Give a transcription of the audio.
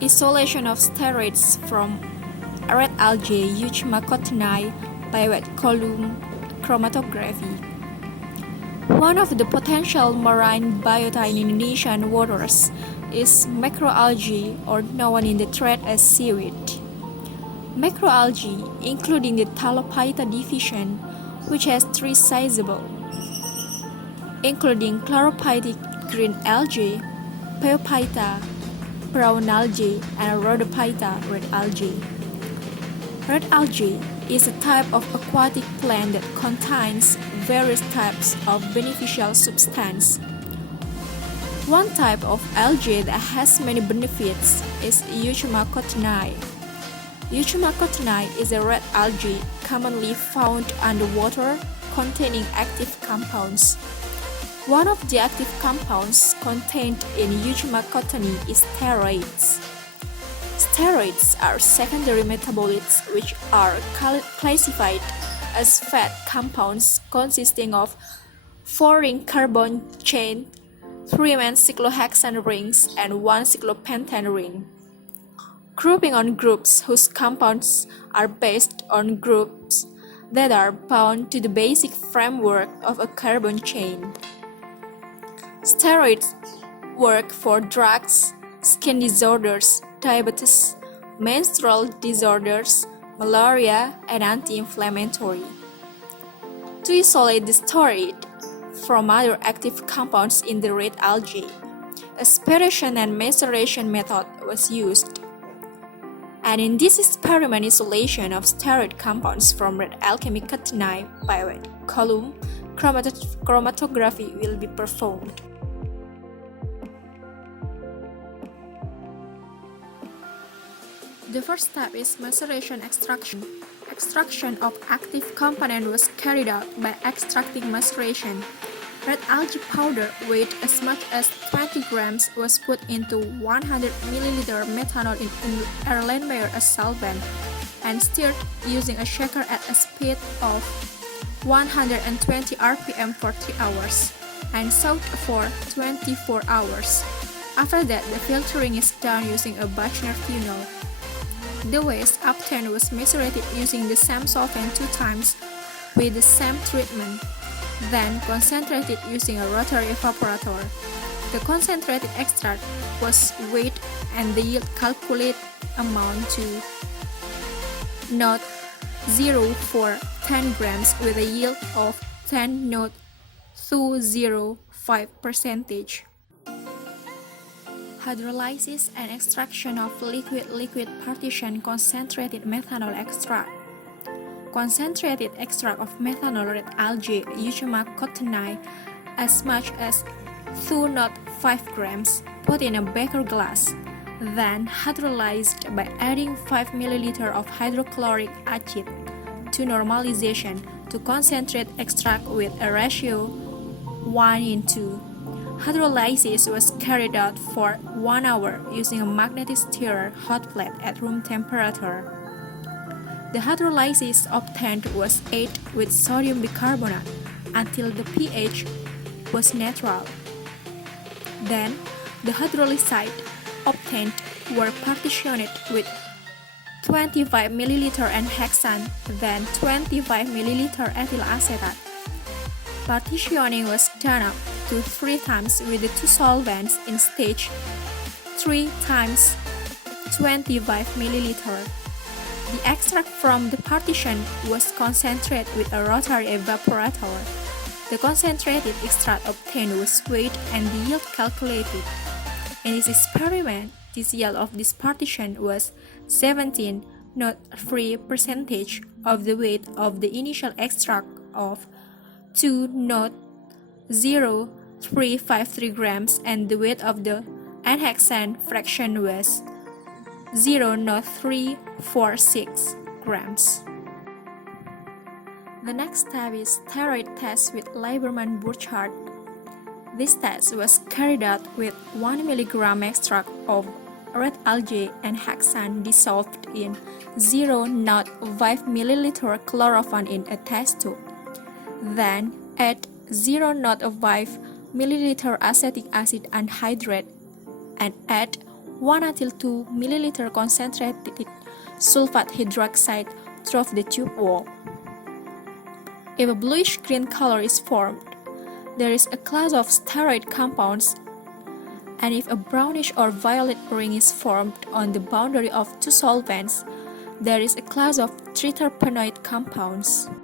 Isolation of steroids from red algae eucheuma cottonii by wet column chromatography. One of the potential marine biota in Indonesian waters is macroalgae, or known in the trade as seaweed. Macroalgae, including the Talophyta division, which has three sizable, including chlorophytic green algae, Phaeophyta, brown algae, and Rhodophyta red algae. Red algae is a type of aquatic plant that contains various types of beneficial substances. One type of algae that has many benefits is eucheuma cottonii. Eucheuma cottonii is a red algae commonly found underwater containing active compounds. One of the active compounds contained in eucheuma cottonii is steroids. Steroids are secondary metabolites which are classified as fat compounds consisting of 4-ring carbon chain, 3-man cyclohexane rings, and 1 cyclopentane ring. Grouping on groups whose compounds are based on groups that are bound to the basic framework of a carbon chain. Steroids work for drugs, skin disorders, diabetes, menstrual disorders, malaria, and anti-inflammatory. To isolate the steroid from other active compounds in the red algae, a separation and maceration method was used. And in this experiment, isolation of steroid compounds from red alchemy cottonii by wet column chromatography will be performed. The first step is maceration extraction. Extraction of active component was carried out by extracting maceration. Red algae powder weighed as much as 20 grams was put into 100 ml methanol in Erlenmeyer as solvent and stirred using a shaker at a speed of 120 rpm for 3 hours and soaked for 24 hours. After that, the filtering is done using a Bachner funnel. The waste obtained was macerated using the same solvent 2 times with the same treatment, then concentrated using a rotary evaporator. The concentrated extract was weighed and the yield calculated amount to 0.0 for 10 grams with a yield of 10.205%. Hydrolysis and extraction of liquid-liquid partition concentrated methanol extract. Concentrated extract of methanol red algae eucheuma cottonii as much as 2.5 grams put in a beaker glass, then hydrolyzed by adding 5 ml of hydrochloric acid to normalization to concentrate extract with a ratio 1:2. Hydrolysis was carried out for 1 hour using a magnetic stirrer hot plate at room temperature. The hydrolysis obtained was aged with sodium bicarbonate until the pH was neutral. Then, the hydrolyzed obtained were partitioned with 25 ml N-hexane, then 25 ml ethyl acetate. Partitioning was done up to 3 times with the 2 solvents in stage 3 times 25 ml. The extract from the partition was concentrated with a rotary evaporator. The concentrated extract obtained was weighed and the yield calculated. In this experiment, this yield of this partition was 17.3% of the weight of the initial extract of 2.0353 grams, and the weight of the N-hexane fraction was 0.346 grams. The next step is steroid test with Lieberman-Burchard. This test was carried out with 1 mg extract of red algae and hexane dissolved in 0.5 ml chloroform in a test tube. Then add 0.5 ml acetic acid anhydride and add 1 until 2 ml concentrated sulfate hydroxide through the tube wall. If a bluish-green color is formed, there is a class of steroid compounds, and if a brownish or violet ring is formed on the boundary of two solvents, there is a class of triterpenoid compounds.